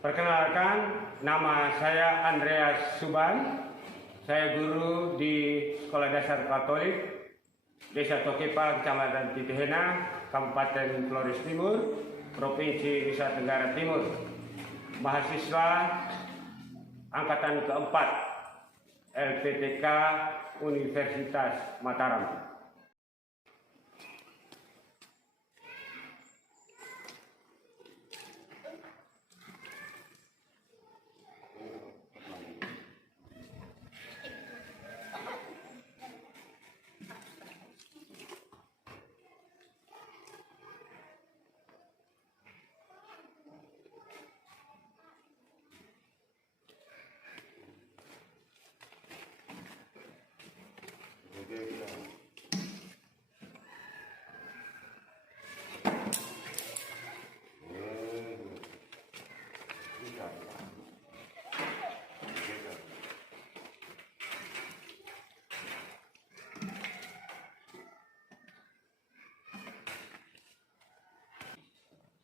Perkenalkan, nama saya Andreas Suban. Saya guru di Sekolah Dasar Katolik Desa Tokepa, Kecamatan Titihena, Kabupaten Flores Timur, Provinsi Nusa Tenggara Timur. Mahasiswa angkatan keempat LPTK Universitas Mataram.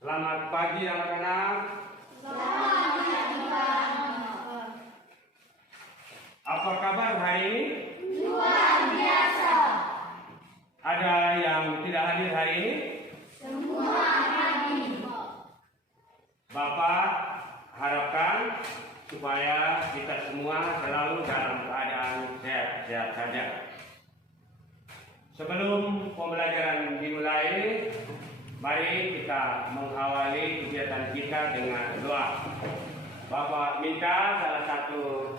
Selamat pagi anak-anak. Selamat pagi, Pak. Apa kabar hari ini? Luar biasa. Ada yang tidak hadir hari ini? Semua hadir. Bapak harapkan supaya kita semua selalu dalam keadaan sehat-sehat saja. Sebelum pembelajaran dimulai, mari kita mengawali kegiatan kita dengan doa. Bapak minta salah satu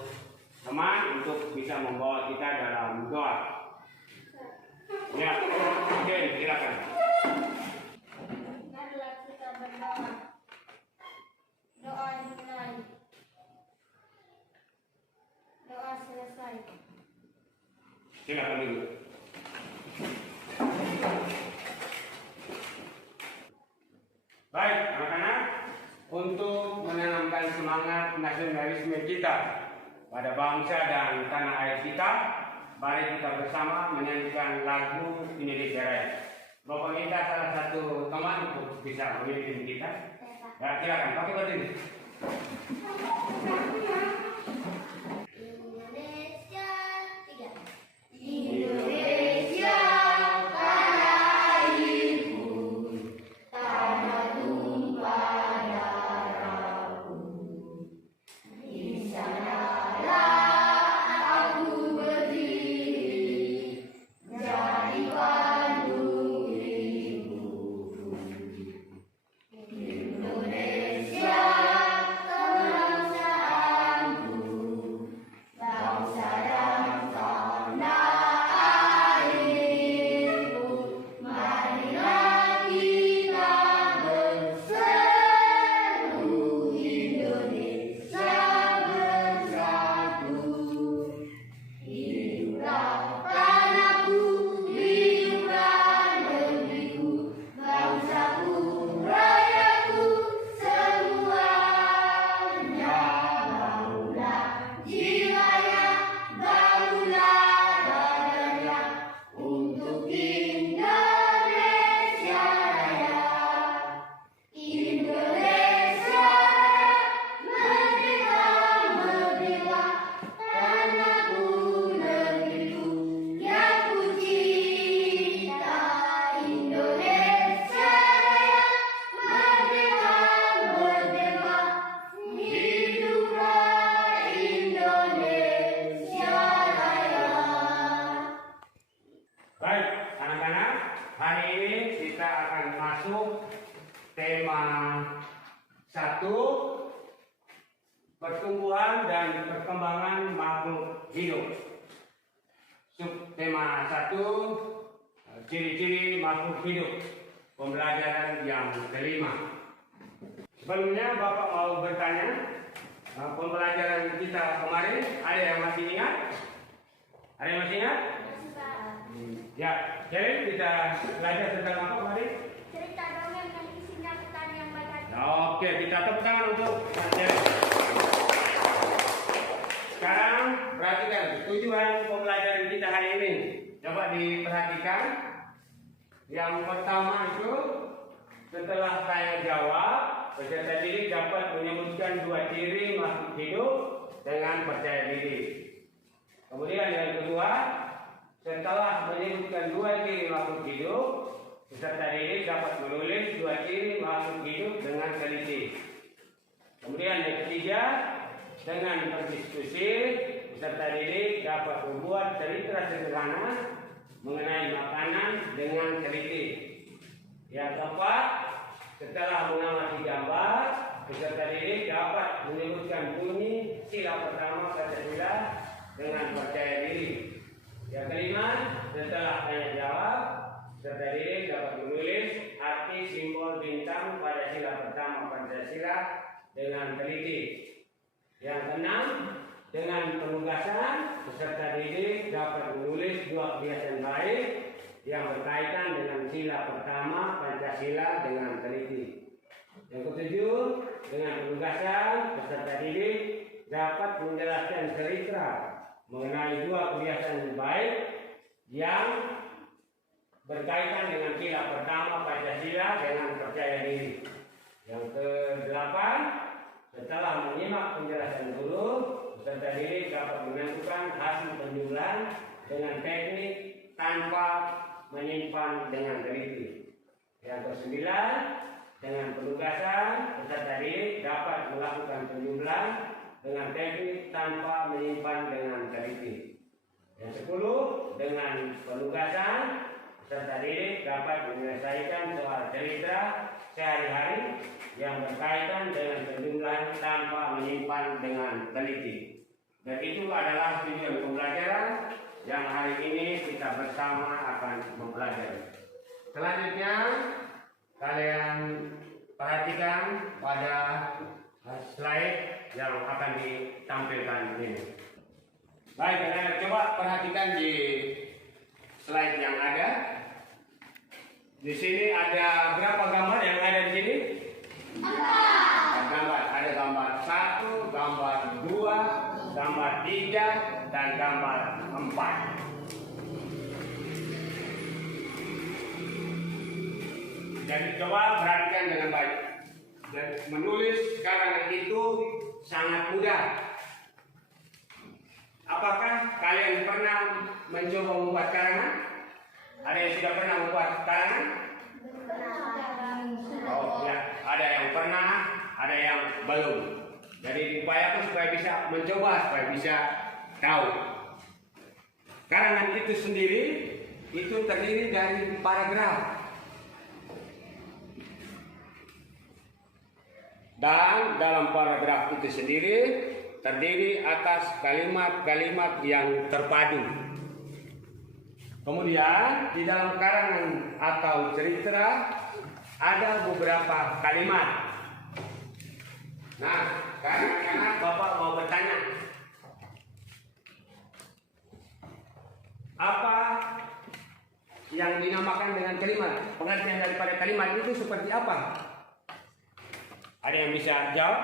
teman untuk bisa membawa kita dalam doa. Ya, oke, silakan. Marilah kita berdoa. Doa dimulai. Doa selesai. Silakan dulu. Baik, anak-anak, untuk menanamkan semangat nasionalisme kita pada bangsa dan tanah air kita, mari kita bersama menyanyikan lagu Indonesia Raya. Bapak minta salah satu teman untuk bisa memimpin kita. Ya, silakan, pakai berdiri. Indonesia, tiga. Indonesia tanah airku, tanah tumpah darahku. Di sanalah aku berdiri, jadi pandu hidupku. Indonesia kebangsaanku, bangsa dan tanah airku. Marilah kita berseru, Indonesia bersatu. Hiduplah tanahku, hiduplah negeriku, bangsaku, rakyatku, semuanya. Bangunlah jiwanya, bangunlah badannya, untuk Indonesia Raya. Indonesia merdeka, merdeka, tanahku, negeriku yang ku cinta. Indonesia Raya, merdeka, merdeka, hiduplah Indonesia Raya. Baik, anak-anak, hari ini kita akan masuk tema 1, pertumbuhan dan perkembangan makhluk hidup. Subtema 1, ciri-ciri makhluk hidup, pembelajaran yang kelima. Sebelumnya Bapak mau bertanya, pembelajaran kita kemarin ada yang masih ingat? Ada yang masih ingat? Ya, jadi kita belajar tentang apa kemarin? Cerita dongeng yang isinya petani yang baik hati. Oke, kita tepuk tangan untuk Jerry. Sekarang perhatikan tujuan pembelajaran kita hari ini. Coba diperhatikan. Yang pertama itu, setelah saya jawab, peserta didik dapat menyebut menyebutkan dua ciri makhluk hidup dengan percaya diri. Kemudian yang kedua, setelah menyebutkan dua ciri makhluk hidup, peserta didik dapat menulis dua ciri makhluk hidup dengan teliti. Kemudian yang ketiga, dengan berdiskusi, peserta didik dapat membuat cerita sederhana mengenai makanan dengan teliti. Yang keempat, setelah mengamati gambar, peserta didik dapat menyebutkan bunyi sila pertama Pancasila dengan percaya diri. Yang kelima, setelah tanya jawab, peserta didik dapat menulis arti simbol bintang pada sila pertama Pancasila dengan teliti. Yang keenam, dengan penugasan, peserta didik dapat menulis dua kebiasaan baik yang berkaitan dengan sila pertama Pancasila dengan teliti. Yang ketujuh, dengan penugasan, peserta didik dapat menjelaskan cerita mengenai dua kebiasaan baik yang berkaitan dengan sila pertama Pancasila dengan percaya diri. Yang kedelapan, setelah menyimak penjelasan guru, peserta didik dapat menentukan hasil penjumlahan dengan teknik tanpa menyimpan dengan teliti. Yang kesembilan, dengan penugasan, peserta didik dapat melakukan penjumlahan dengan teknik tanpa menyimpan dengan teliti. Yang 10, dengan penugasan, peserta didik dapat menyelesaikan soal cerita sehari-hari yang berkaitan dengan penjumlahan tanpa menyimpan dengan teliti. Dan itu adalah tujuan pembelajaran yang hari ini kita bersama akan mempelajari. Selanjutnya, kalian perhatikan pada slide yang akan ditampilkan ini. Baik, kalian coba perhatikan di slide yang ada. Di sini ada berapa gambar yang ada di sini? 4. Gambar, ada gambar 1, gambar 2, gambar 3, dan gambar 4. Jadi coba perhatikan dengan baik. Dan menulis karangan itu sangat mudah. Apakah kalian pernah mencoba membuat karangan? Ada yang sudah pernah membuat karangan? Oh ya, ada yang pernah, ada yang belum. Jadi upayakan supaya bisa mencoba, supaya bisa tahu. Karangan itu sendiri itu terdiri dari paragraf. Dan dalam paragraf itu sendiri terdiri atas kalimat-kalimat yang terpadu. Kemudian di dalam karangan atau cerita ada beberapa kalimat. Nah, sekarang Bapak mau bertanya, apa yang dinamakan dengan kalimat? Pengertian daripada kalimat itu seperti apa? Ada yang bisa jawab?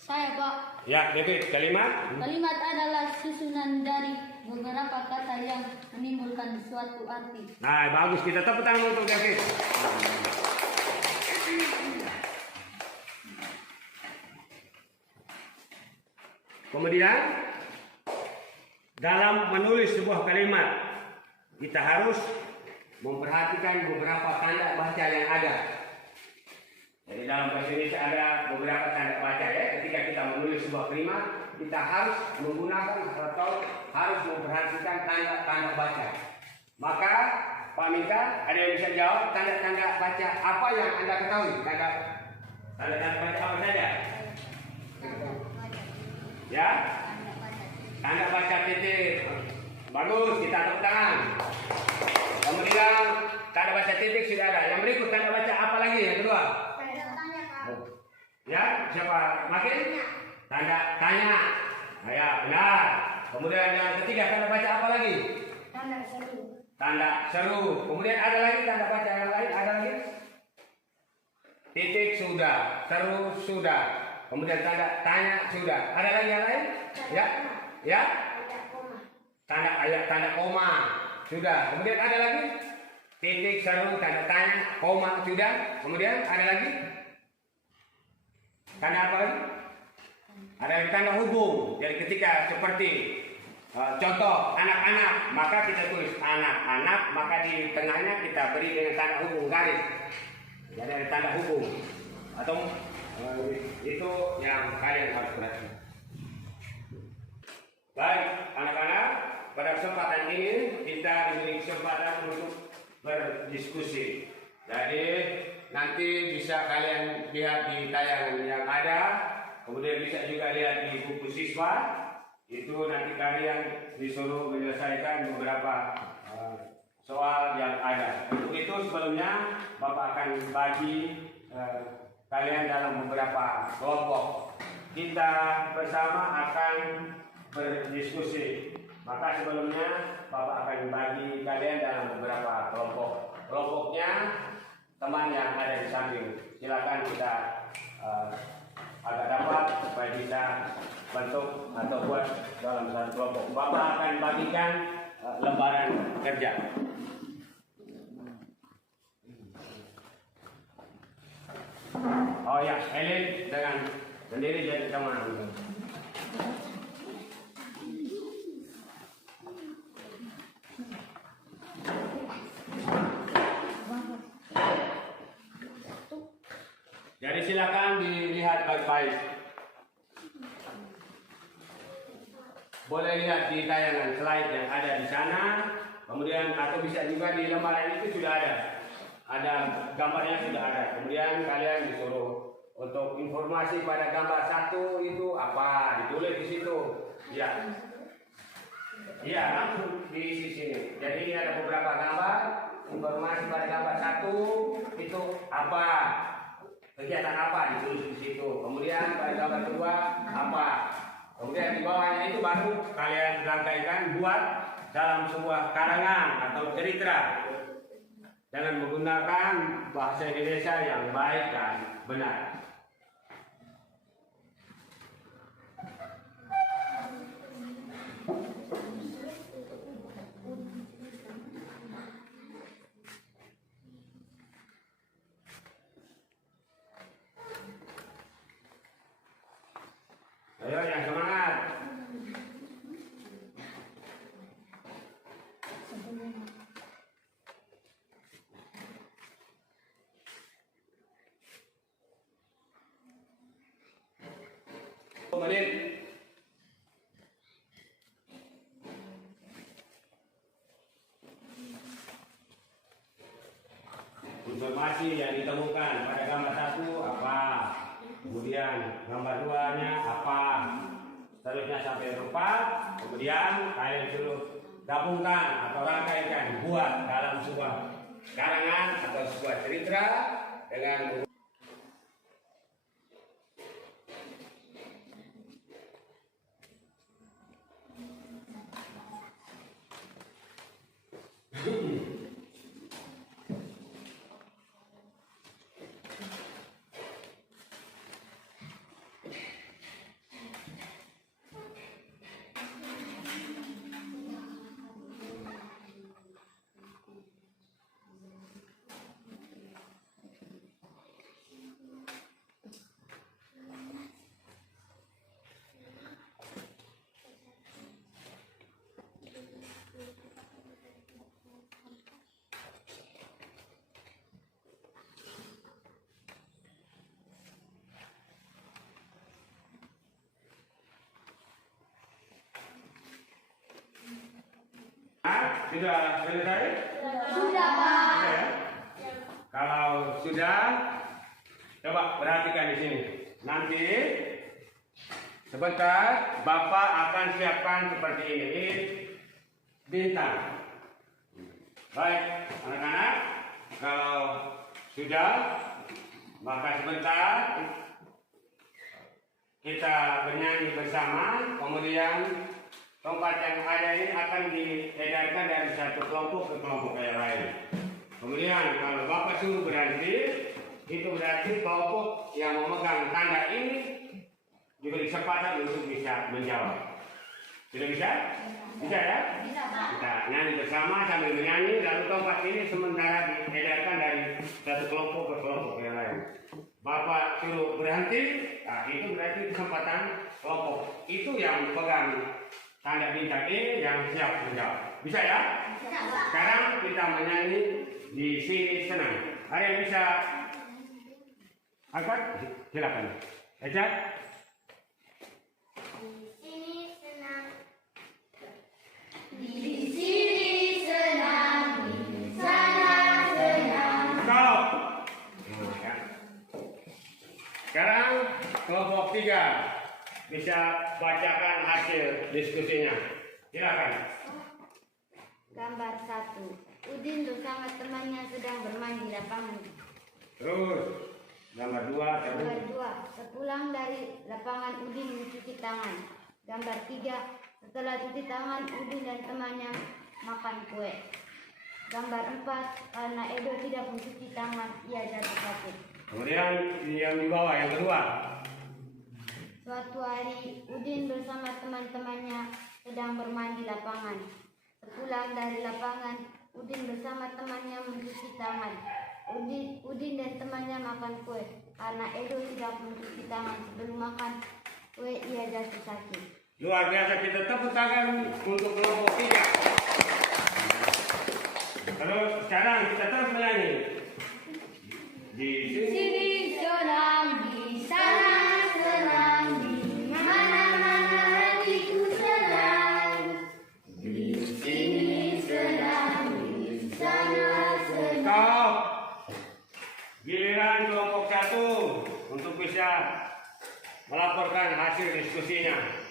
Saya, Pak. Ya, David, kalimat? Kalimat adalah susunan dari beberapa kata yang menimbulkan suatu arti. Nah, bagus. Kita tepuk tangan untuk David. Kemudian, dalam menulis sebuah kalimat, kita harus memperhatikan beberapa tanda baca yang ada. Jadi dalam bahasa Indonesia ada beberapa tanda baca ya. Ketika kita menulis sebuah kalimat, kita harus menggunakan atau harus memperhatikan tanda-tanda baca. Maka Pak Mika, ada yang bisa jawab tanda-tanda baca apa yang Anda ketahui? Tanda-tanda baca apa saja? Ya? Tanda baca titik. Bagus, kita tepuk tangan. Kemudian tanda baca titik sudah ada. Yang berikut tanda baca apa lagi yang kedua? Ya, siapa? Makin? Tanda tanya. Nah, ya, benar. Kemudian yang ketiga tanda baca apa lagi? Tanda seru. Tanda seru. Kemudian ada lagi tanda baca yang lain? Ada lagi? Titik sudah, seru sudah. Kemudian tanda tanya sudah. Ada lagi yang lain? Ya, ya. Tanda koma sudah. Kemudian ada lagi? Titik seru, tanda tanya, koma sudah. Kemudian ada lagi? tanda apa lagi? Ada tanda hubung. Jadi ketika seperti contoh anak-anak, maka kita tulis anak-anak, maka di tengahnya kita beri dengan tanda hubung garis. Jadi ada tanda hubung. Atau itu yang kalian harus perhatikan. Baik, anak-anak, pada kesempatan ini kita diberi kesempatan untuk berdiskusi. Jadi nanti bisa kalian lihat di tayangan yang ada, kemudian bisa juga lihat di buku siswa. Itu nanti kalian disuruh menyelesaikan beberapa soal yang ada. Untuk itu sebelumnya Bapak akan bagi kalian dalam beberapa kelompok. Kita bersama akan berdiskusi. Maka sebelumnya Bapak akan bagi kalian dalam beberapa kelompok. Kelompoknya teman yang ada di samping. Silakan kita agak dapat supaya bisa bentuk atau buat dalam satu kelompok. Bapak akan bagikan lembaran kerja. Oh ya, Elin dengan sendiri jadi teman. Jadi silakan dilihat baik-baik. Boleh lihat di tayangan slide yang ada di sana. Kemudian atau bisa juga di lembaran itu sudah ada. Ada gambarnya sudah ada. Kemudian kalian disuruh untuk informasi pada gambar satu itu apa, ditulis di situ. Ya. Iya, langsung di sini. Jadi ada beberapa gambar. Informasi pada gambar satu itu apa, kegiatan apa ditulis di situ. Kemudian pada gambar kedua apa. Kemudian di bawahnya itu baru kalian rangkaikan buat dalam sebuah karangan atau cerita dengan menggunakan bahasa Indonesia yang baik dan benar. Ayo yang semangat. Menit. Informasi yang ditemukan pada gambar satu apa, kemudian gambar duanya apa, seterusnya sampai rupa. Kemudian kalian suruh gabungkan atau rangkaikan buat dalam sebuah karangan atau sebuah cerita dengan sudah selesai? Sudah, Pak. Sudah ya? Kalau sudah, coba perhatikan di sini. Nanti sebentar Bapak akan siapkan seperti ini. Ini bintang. Baik, anak-anak. Kalau sudah, maka sebentar kita bernyanyi bersama. Kemudian tongkat yang ada ini akan diedarkan dari satu kelompok ke kelompok yang lain. Kemudian kalau Bapak suruh berhenti, itu berarti kelompok yang memegang tanda ini diberi kesempatan untuk bisa menjawab. Sudah bisa? Bisa ya? Bisa, Pak. Kita nyanyi bersama sambil menyanyi, lalu tongkat ini sementara diedarkan dari satu kelompok ke kelompok yang lain. Bapak suruh berhenti, nah itu berarti kesempatan kelompok itu yang pegang tanda bintang E yang siap menjawab. Bisa ya? Sekarang kita menyanyi di sini senang. Ada yang bisa angkat? Silakan. Eca? Di sini senang, di sana senang. Stop. Sekarang kelompok 3 bisa bacakan hasil diskusinya. Silakan. Gambar 1. Udin bersama temannya sedang bermain di lapangan. Terus gambar 2. Gambar 2. Sepulang dari lapangan Udin mencuci tangan. Gambar 3. Setelah cuci tangan, Udin dan temannya makan kue. Gambar 4. Karena Edo tidak mencuci tangan, ia jatuh sakit. Kemudian yang di bawah yang kedua. Suatu hari, Udin bersama teman-temannya sedang bermain di lapangan. Sepulang dari lapangan, Udin bersama temannya mencuci tangan. Udin dan temannya makan kue. Karena Edo tidak mencuci tangan sebelum makan kue, ia jatuh sakit. Luar biasa, kita tepuk tangan untuk kelompok 3. Terus sekarang kita terus menyanyi. Di sini. Sini senang, di sana senang, di mana-mana hatiku senang. Di sini senang, di sana senang. Stop. Giliran kelompok 1 untuk bisa melaporkan hasil diskusinya.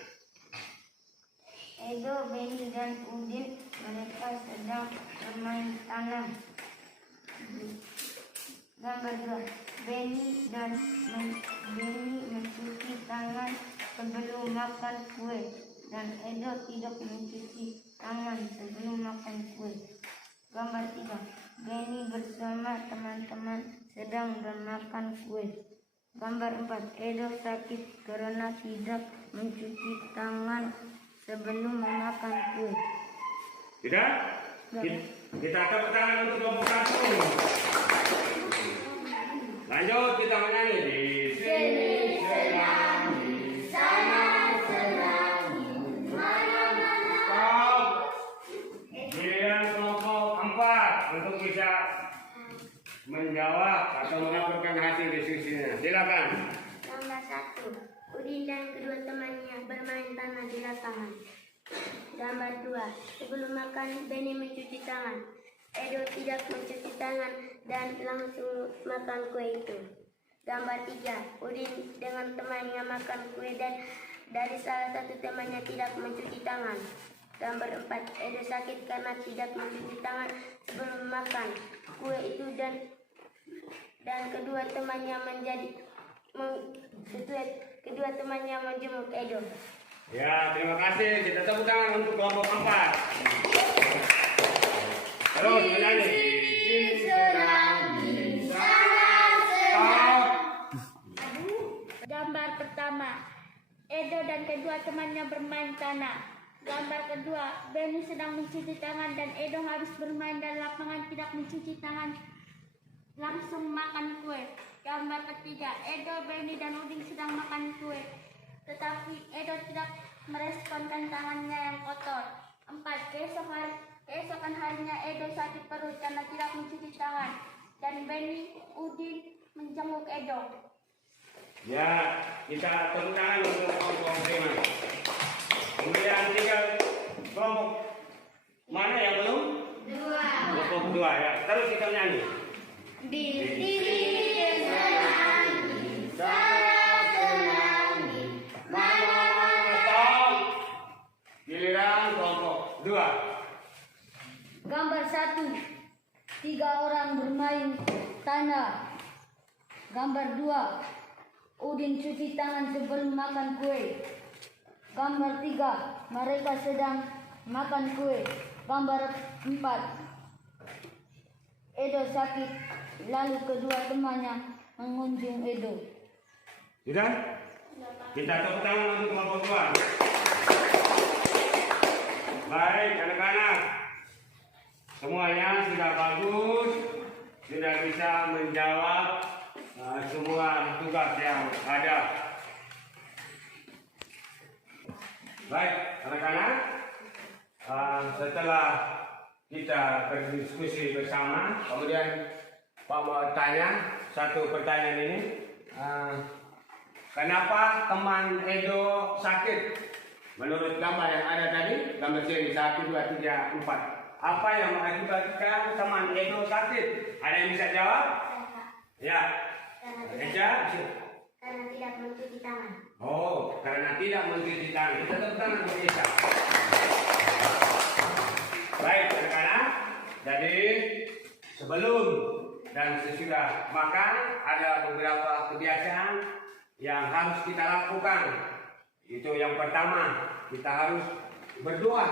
Edo, Benny, dan Udin mereka sedang bermain tanam. Gambar 2. Benny mencuci tangan sebelum makan kue, dan Edo tidak mencuci tangan sebelum makan kue. Gambar 3. Benny bersama teman-teman sedang bermakan kue. Gambar 4. Edo sakit karena tidak mencuci tangan sebelum memakan kue. Tidak? Kita tepuk tangan untuk kelompok 1. Lanjut kita menyanyi. Di sini senang, di sana senang, di mana-mana. Stop. Giliran kelompok 4 untuk bisa menjawab atau melaporkan hasil diskusinya. Silakan. Gambar 1. Udin dan kedua temannya bermain tanah di lapangan. Gambar 2. Sebelum makan, Benny mencuci tangan. Edo tidak mencuci tangan dan langsung makan kue itu. Gambar 3. Udin dengan temannya makan kue dan dari salah satu temannya tidak mencuci tangan. Gambar 4. Edo sakit karena tidak mencuci tangan sebelum makan kue itu dan kedua temannya menjenguk Edo. Ya, terima kasih. Kita tepuk tangan untuk kelompok 4. Terus menyanyi. Di sini senang, di sana senang. Gambar pertama, Edo dan kedua temannya bermain tanah. Gambar kedua, Benny sedang mencuci tangan dan Edo habis bermain dan lapangan tidak mencuci tangan, langsung makan kue. Gambar ketiga, Edo, Benny, dan Udin sedang makan kue, tetapi Edo tidak meresponkan tangannya yang kotor. 4. Keesokan harinya Edo sakit perut karena tidak mencuci tangan, dan Benny, Udin menjenguk Edo. Ya, kita tepuk tangan untuk kelompok 5. Kemudian tinggal kelompok mana yang belum? 2. Kelompok 2 ya. Terus kita nyanyi. Di sini senang, di sana senang, di mana-mana. Stop. Giliran kelompok 2. Gambar 1. 3 orang bermain tanah. Gambar 2. Udin cuci tangan sebelum makan kue. Gambar 3. Mereka sedang makan kue. Gambar 4. Edo sakit, lalu kedua temannya mengunjung Edo. Sudah? Kita tepuk tangan untuk kelompok 2. Baik, anak-anak. Semuanya sudah bagus, sudah bisa menjawab semua tugas yang ada. Baik, anak-anak, setelah kita berdiskusi bersama, kemudian Pak mau tanya satu pertanyaan ini. Kenapa teman Edo sakit? Menurut gambar yang ada tadi, gambar seri 1, 2, 3, 4. Apa yang mengakibatkan teman Edo sakit? Ada yang bisa jawab? Ya. Eja? Karena tidak mencuci tangan. Oh, karena tidak mencuci tangan. Kita tepuk tangan untuk Eja. Baik, anak-anak. Jadi sebelum dan sesudah makan ada beberapa kebiasaan yang harus kita lakukan. Itu yang pertama, kita harus berdoa.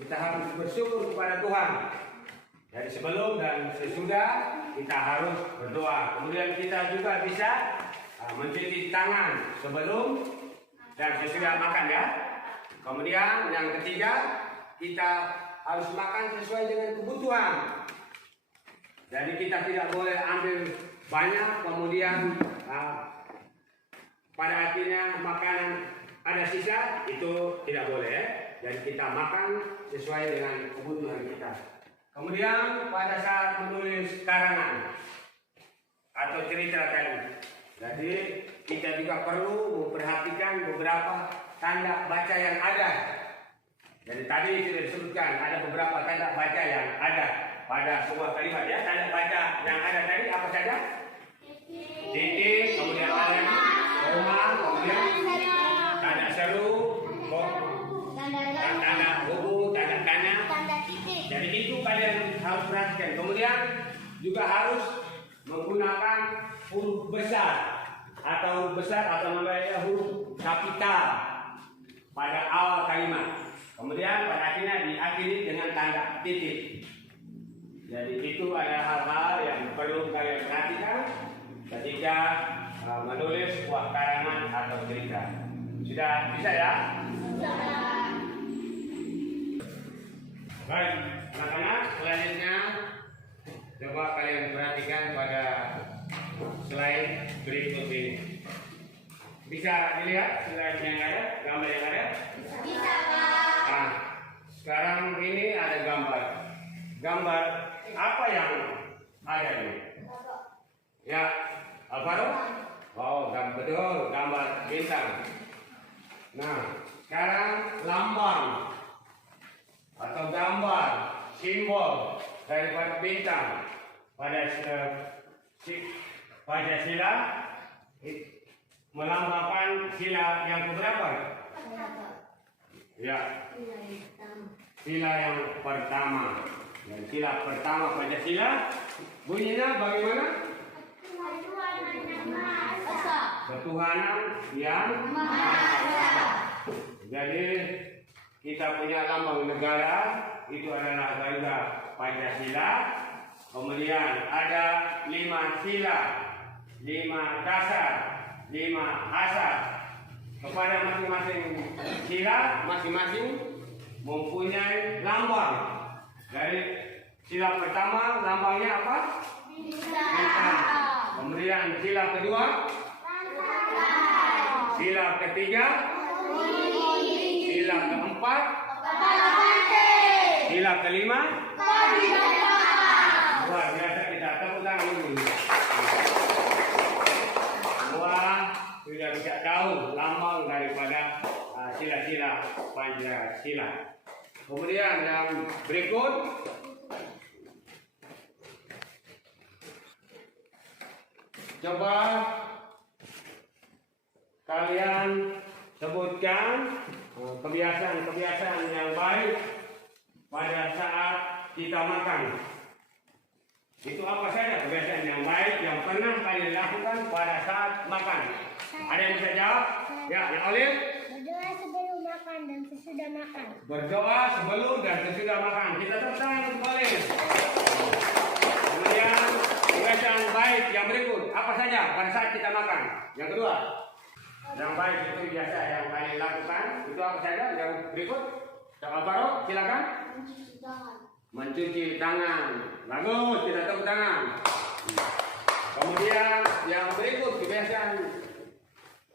Kita harus bersyukur kepada Tuhan. Jadi sebelum dan sesudah kita harus berdoa. Kemudian kita juga bisa mencuci tangan sebelum dan sesudah makan ya. Kemudian yang ketiga, kita harus makan sesuai dengan kebutuhan. Jadi kita tidak boleh ambil banyak kemudian pada akhirnya makanan ada sisa, itu tidak boleh ya. Jadi kita makan sesuai dengan kebutuhan kita. Kemudian pada saat menulis karangan atau cerita tadi, jadi kita juga perlu memperhatikan beberapa tanda baca yang ada. Jadi tadi sudah disebutkan ada beberapa tanda baca yang ada pada sebuah kalimat ya. Tanda baca yang ada tadi apa saja? Titik, kemudian alif, koma, kemudian tanda seru, tanda huruf, tanda tanya. Jadi itu kalian harus perhatikan. Kemudian juga harus menggunakan huruf besar atau namanya huruf kapital pada awal kalimat. Kemudian pada akhirnya diakhiri dengan tanda titik. Jadi itu ada hal-hal yang perlu kalian perhatikan ketika menulis sebuah karangan atau cerita. Sudah bisa ya? Baik, anak-anak, selanjutnya coba kalian perhatikan pada slide berikut ini. Bisa dilihat slide yang ada, gambar yang ada? Bisa, Pak. Nah, sekarang ini ada gambar. Gambar apa yang ada ini? Ya, Alvaro? Oh, betul, gambar bintang. Nah, sekarang lambang atau gambar simbol daripada bintang pada sila melambangkan sila yang keberapa? Ya, sila yang pertama. Dan sila pertama pada sila bunyinya bagaimana? Ketuhanan yang Maha Esa. Jadi kita punya lambang negara itu adalah Garuda Pancasila. Kemudian ada 5 sila, 5 dasar, 5 asas. Kepada masing-masing sila, masing-masing mempunyai lambang. Dari sila pertama lambangnya apa? Bintang. Kemudian sila kedua, sila ketiga, sila keempat, sila kelima. Luar biasa, kita tepuk tangan dulu. Semua sudah bisa tahu lambang daripada sila-sila Pancasila. Kemudian yang berikut, coba kalian sebutkan kebiasaan-kebiasaan yang baik pada saat kita makan. Itu apa saja kebiasaan yang baik yang pernah kalian lakukan pada saat makan? Ada yang bisa jawab? Ya, yang Olive? Berdoa sebelum makan dan sesudah makan. Berdoa sebelum dan sesudah makan. Kita tepuk tangan untuk Olive. Kemudian kebiasaan baik yang berikut apa saja pada saat kita makan? Yang kedua, yang baik itu biasa yang kalian lakukan itu apa saja? Yang berikut, Alvaro, silakan. Mencuci tangan. Bagus, kita tepuk tangan. Kemudian yang berikut kebiasaan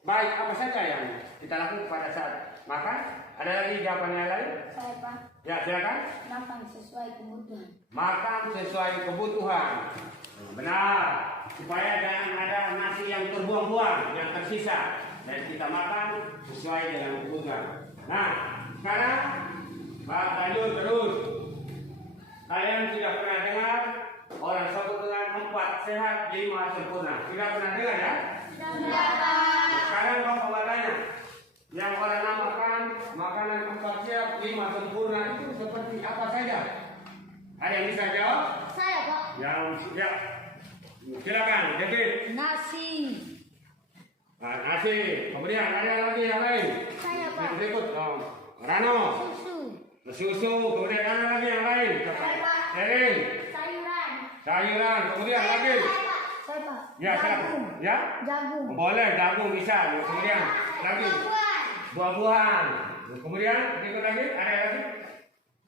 baik apa saja yang kita lakukan pada saat makan? Ada lagi jawaban yang lain? Saya Pak, Ya, silakan. makan sesuai kebutuhan. Makan sesuai kebutuhan. Benar. Supaya jangan ada nasi yang terbuang-buang, yang tersisa. Dan kita makan sesuai dengan kebutuhan. Nah, sekarang Pak lanjut terus. Kalian sudah pernah dengar orang sebut dengan 4 sehat 5 sempurna. Sudah pernah dengar ya? Sudah, Pak. Sekarang Bapak bertanya, yang orang namakan makanan 4 sehat 5 sempurna itu seperti apa saja? Ada yang bisa jawab? Saya, Pak. Yang ya, silakan, David. Nasi. Nah, nasi. Kemudian ada lagi yang lain. Saya Pak, Yang berikut, Rano. susu, Susu. Kemudian ada lagi yang lain. Saya, Pak. Erin. sayuran. Sayuran. Kemudian lagi. Saya Pak, Ya, silakan. Ya. jagung, Boleh, jagung bisa. Kemudian lagi. Buah-buahan. Kemudian berikut lagi. Ada lagi.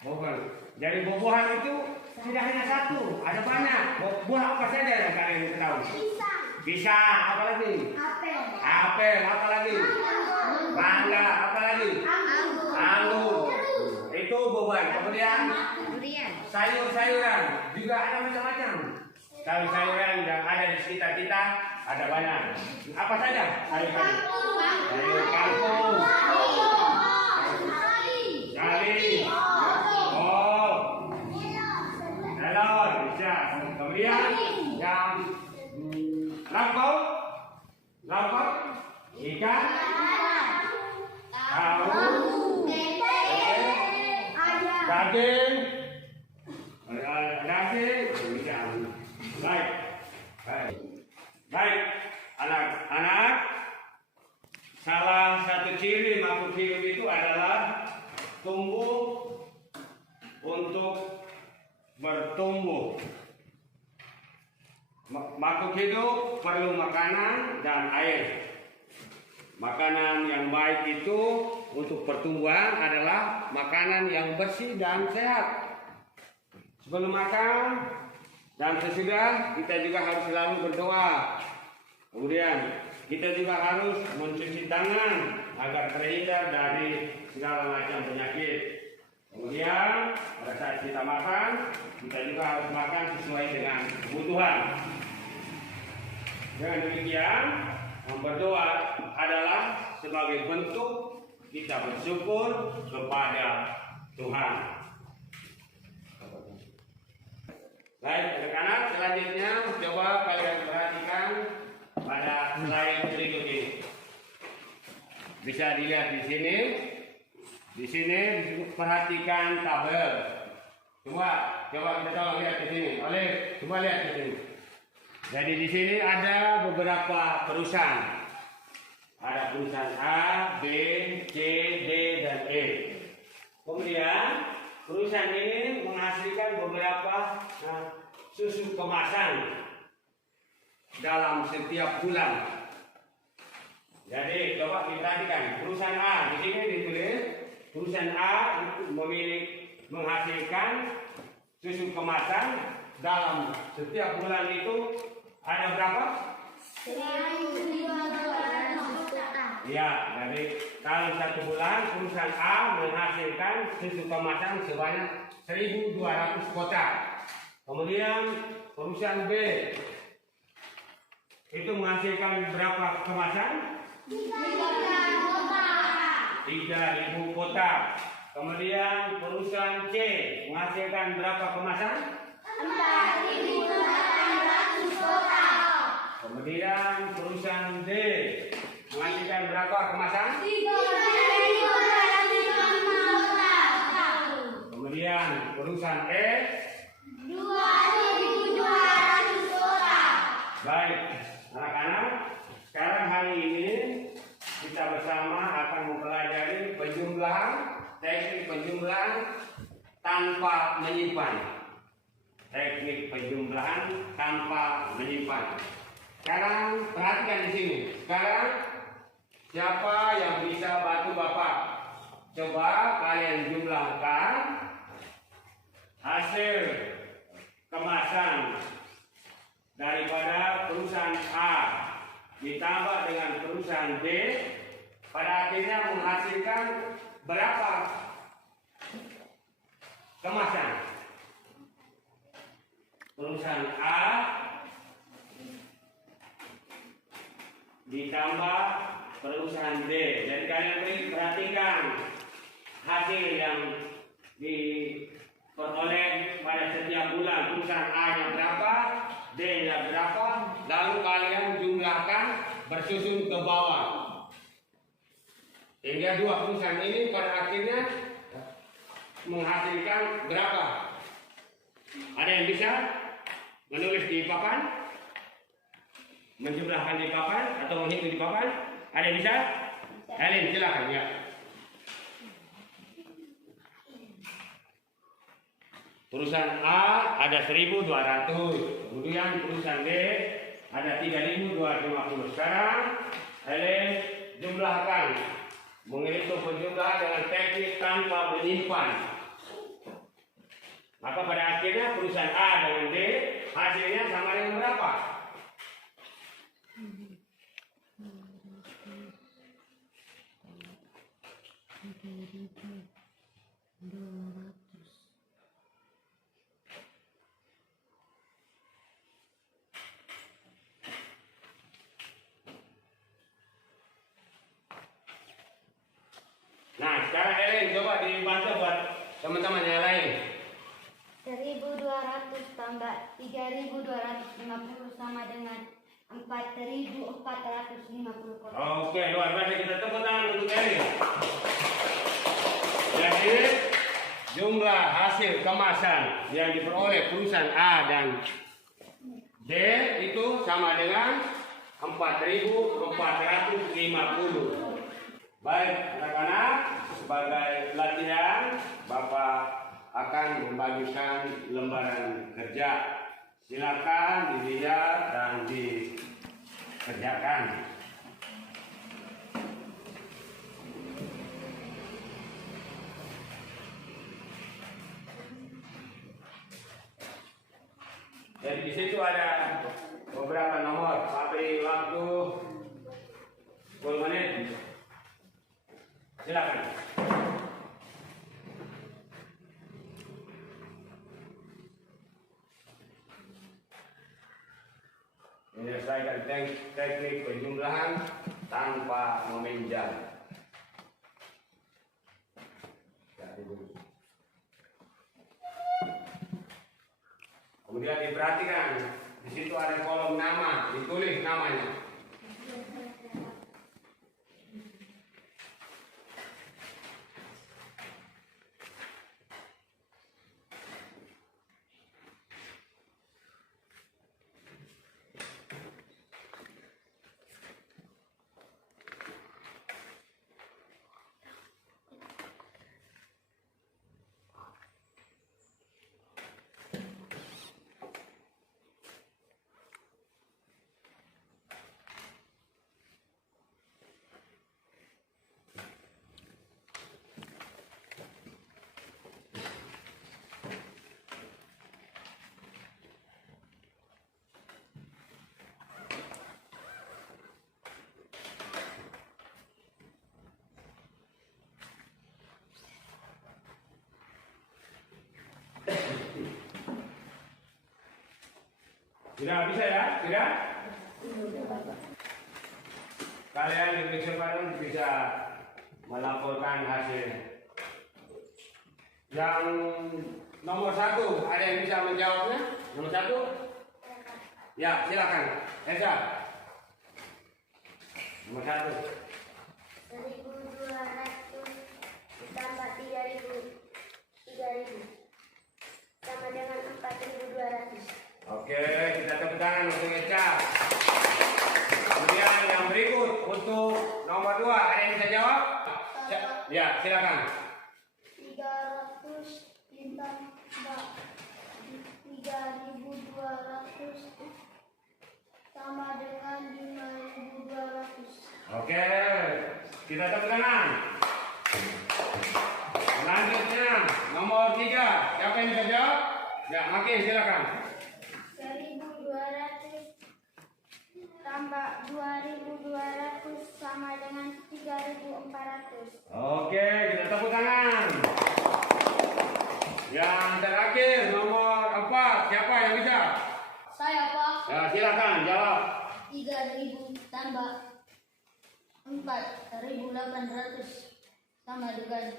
Buah-buahan. Jadi buah-buahan itu tidak hanya satu, ada banyak. Buah apa saja yang kalian ketahui? pisang, Pisang, apa lagi? apel, Apel, apa lagi? Mangga, apa lagi? Anggur. Itu buah. Kemudian Durian. sayur-sayuran juga ada macam-macam. Sayur-sayuran yang ada di sekitar kita ada banyak. Apa saja? Sayur-sayuran. Sayur kangkung, jali, kol, melon, bisa. Kemudian yang lampau, ikan, tahu, daging, nasi, bisa. Baik, anak-anak. Salah satu ciri makhluk hidup itu adalah tumbuh untuk bertumbuh. Makhluk hidup perlu makanan dan air. Makanan yang baik itu untuk pertumbuhan adalah makanan yang bersih dan sehat. Sebelum makan dan sesudah kita juga harus selalu berdoa. Kemudian kita juga harus mencuci tangan agar terhindar dari segala macam penyakit. Kemudian pada saat kita makan, kita juga harus makan sesuai dengan kebutuhan. Dengan demikian, berdoa adalah sebagai bentuk kita bersyukur kepada Tuhan. Baik, anak-anak, selanjutnya coba kalian perhatikan pada slide berikut ini. Bisa dilihat di sini. Di sini perhatikan tabel. Coba kita tolong lihat di sini. Coba lihat di sini. Jadi di sini ada beberapa perusahaan. Ada perusahaan A, B, C, D, dan E. Kemudian perusahaan ini menghasilkan beberapa susu kemasan dalam setiap bulan. Jadi coba perhatikan perusahaan A di sini ditulis perusahaan A itu menghasilkan susu kemasan dalam setiap bulan itu ada berapa? 1.200 juta. Ya, jadi dalam satu bulan perusahaan A menghasilkan susu kemasan sebanyak 1.200 kotak. Kemudian perusahaan B itu menghasilkan berapa kemasan? 3.000 kotak. Kemudian perusahaan C menghasilkan berapa kemasan? 4.800 kotak. Kemudian perusahaan D menghasilkan berapa kemasan? 3.250 kotak. Kemudian perusahaan E 2.200 kotak. baik, anak-anak. Sekarang hari ini kita bersama akan mempelajari teknik penjumlahan tanpa menyimpan. Teknik penjumlahan tanpa menyimpan. Sekarang perhatikan di sini. Sekarang siapa yang bisa bantu Bapak? Coba kalian jumlahkan hasil kemasan daripada perusahaan A ditambah dengan perusahaan B, pada akhirnya menghasilkan berapa kemasan? Perusahaan A ditambah perusahaan B. Jadi kalian perhatikan hasil yang diperoleh pada setiap bulan. Perusahaan A nya berapa, B nya berapa, lalu kalian jumlahkan bersusun ke bawah. Sehingga dua perusahaan ini pada akhirnya menghasilkan berapa? Ada yang bisa menulis di papan? Menjumlahkan di papan atau menghitung di papan? Ada yang bisa? Helen, silakan ya. Perusahaan A ada 1.200, kemudian perusahaan B ada 3.250. Sekarang Helen jumlahkan, menghitung penjumlahan dengan teknik tanpa menyimpan. Maka pada akhirnya perusahaan A dengan B hasilnya sama dengan berapa? Nah, sekarang Helen coba dibantu buat teman-teman yang lain. 1.200 tambah 3.250 sama dengan 4.450 kotak. Oke, luar biasa, kita tepuk tangan untuk Helen. Jadi jumlah hasil kemasan yang diperoleh perusahaan A dan D itu sama dengan 4.450. Baik, anak-anak, sebagai latihan, Bapak akan membagikan lembaran kerja. Silakan dilihat dan dikerjakan. Jadi di situ ada beberapa nomor, sampai waktu 10 menit. Silakan. Menyelesaikan teknik penjumlahan tanpa meminjam. Kemudian diperhatikan, di situ ada kolom nama, ditulis namanya. Sudah bisa ya? Tidak? Kalian di kesempatan bisa melaporkan hasil. Yang nomor 1, ada yang bisa menjawabnya? Nomor 1? Ya, silakan. Esa. Nomor 1. 1.200 ditambah 3.000 sama dengan 4.200. Oke, kita tepuk tangan untuk Eca. Kemudian yang berikut untuk nomor 2, ada yang bisa jawab? Ya, silakan. 300 ditambah 3.200 sama dengan 5.200. Oke, kita tepuk tangan. Selanjutnya nomor 3, siapa yang bisa jawab? Ya, makin silakan. 1.200 tambah 2.200 sama dengan 3.400. Oke, kita tepuk tangan. Yang terakhir nomor 4, siapa yang bisa? Saya Pak. Ya, silakan jawab. 3.000 tambah 4.800 sama dengan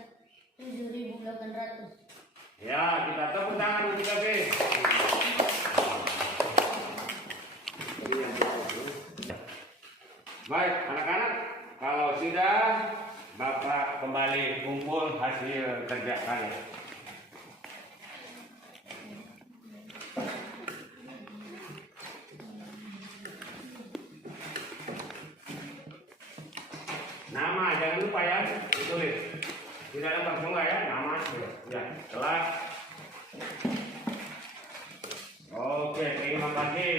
7.800. Ya, kita tepuk tangan untuk David. Baik, anak-anak, kalau sudah, Bapak kembali kumpul hasil kerja kalian. Nama jangan lupa ya, ditulis. Tidak ada semua ya, nama. Ya, kelas. Oke, terima kasih.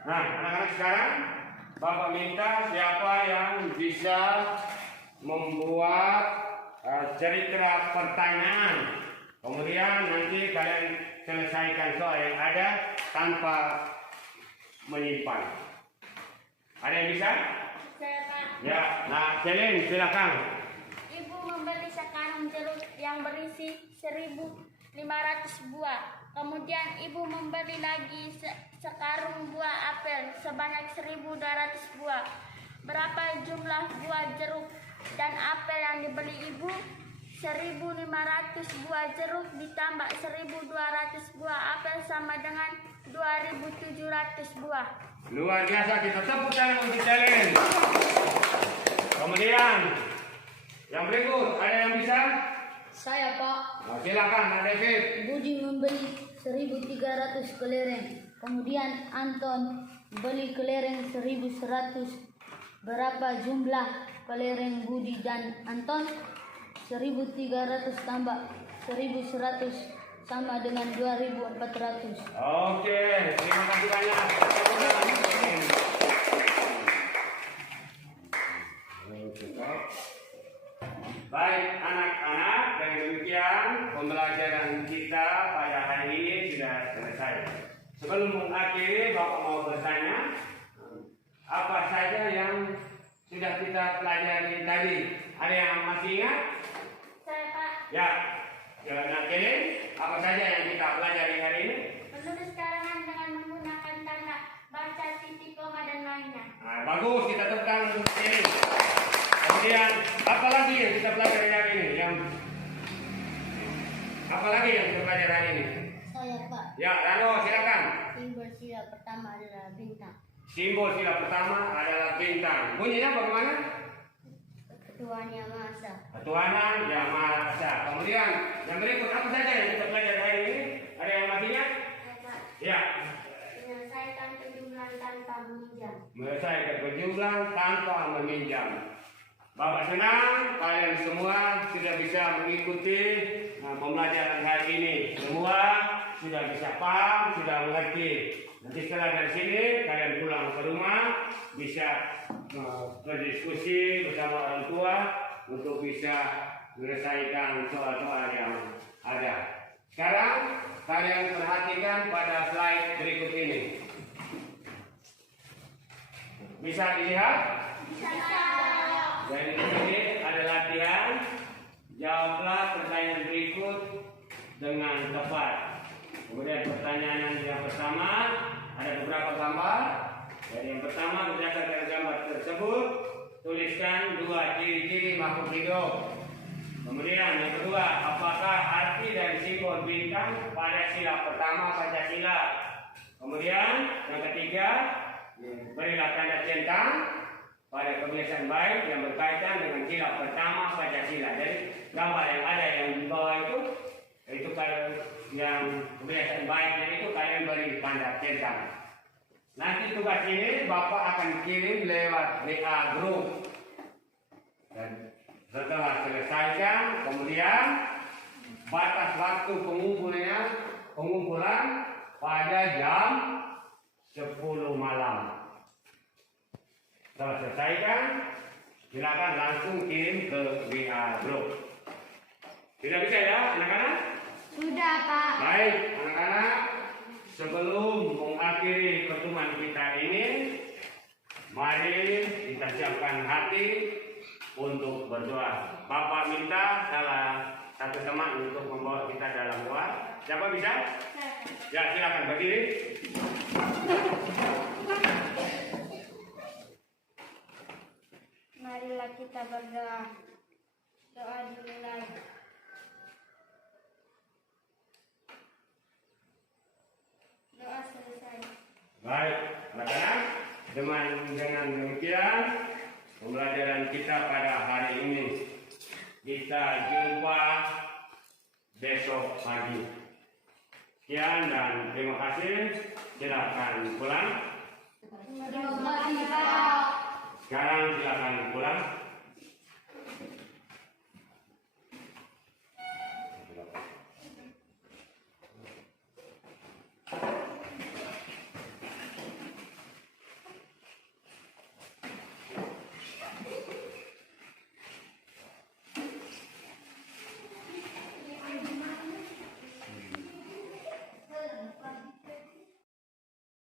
Nah, anak-anak sekarang, Bapak minta siapa yang bisa membuat cerita pertanyaan. Kemudian nanti kalian selesaikan soal yang ada tanpa menyimpan. Ada yang bisa? Saya Pak. Ya, nah Celine silakan. Ibu membeli sekarung jeruk yang berisi 1.500 buah. Kemudian ibu membeli lagi sekarung buah apel sebanyak 1.200 buah. Berapa jumlah buah jeruk dan apel yang dibeli ibu? 1.500 buah jeruk ditambah 1.200 buah apel sama dengan 2.700 buah. Luar biasa, kita tepuk tangan untuk Celine. Kemudian yang berikut, ada yang bisa? Saya Pak. Nah, silakan, Pak David. Budi membeli 1.300 kelereng. Kemudian Anton beli kelereng 1.100. Berapa jumlah kelereng Budi dan Anton? 1.300 tambah 1.100 sama dengan 2.400. Oke, terima kasih banyak. Baik anak-anak, dengan demikian pembelajaran kita pada hari ini sudah selesai. Sebelum mengakhiri, Bapak mau bertanya, apa saja yang sudah kita pelajari tadi? Ada yang masih ingat? Saya Pak. Ya, jalan ini apa saja yang kita pelajari hari ini? Menulis karangan dengan menggunakan tanda baca, titik, koma, dan lainnya. Nah, bagus, kita tepuk tangan untuk ini. Kemudian apa lagi yang kita pelajari hari ini? Apa lagi yang kita pelajari hari ini? Saya Pak. Ya, Rano silakan. Simbol sila pertama adalah bintang. Simbol sila pertama adalah bintang. Bunyinya bagaimana? Tuhan Yang Maha Esa. Ketuhanan Yang Maha Esa. Kemudian yang berikut apa saja yang kita pelajari hari ini? Ada yang masih ingat? Saya Pak. Ya. Menyelesaikan penjumlahan tanpa meminjam. Menyelesaikan penjumlahan tanpa meminjam. Bapak senang kalian semua sudah bisa mengikuti pembelajaran hari ini. Semua sudah bisa paham, sudah mengerti. Nanti setelah dari sini kalian pulang ke rumah bisa berdiskusi bersama orang tua untuk bisa menyelesaikan soal-soal yang ada. Sekarang kalian perhatikan pada slide berikut ini. Bisa dilihat? Dan di sini ada latihan. Jawablah pertanyaan berikut dengan tepat. Kemudian pertanyaan yang pertama, ada beberapa gambar. Jadi yang pertama, berdasarkan gambar tersebut, tuliskan 2 ciri-ciri makhluk hidup. Kemudian yang kedua, apakah arti dan simbol bintang pada sila pertama Pancasila? Kemudian yang ketiga, berilah tanda centang pada kebiasaan baik yang berkaitan dengan sila pertama Pancasila. Jadi gambar yang ada yang di bawah itu kalau yang kebiasaan baiknya itu kalian beri tanda centang. Nanti tugas ini Bapak akan kirim lewat WA group. Dan setelah selesaikan, kemudian batas waktu pengumpulan pada jam 10 malam. Setelah selesaikan, silakan langsung kirim ke WA group. Sudah bisa ya, anak-anak? Sudah Pak. Baik, anak-anak. sebelum mengakhiri pertemuan kita ini, mari kita siapkan hati untuk berdoa. Bapak minta salah satu teman untuk membawa kita dalam doa. Siapa bisa? Ya, silakan berdiri. Marilah kita berdoa. Doa dimulai. Doa selesai. Baik, anak-anak, dengan demikian pembelajaran kita pada hari ini. Kita jumpa besok pagi. Sekian dan terima kasih. Silakan pulang. Terima kasih, Pak. Sekarang silakan pulang.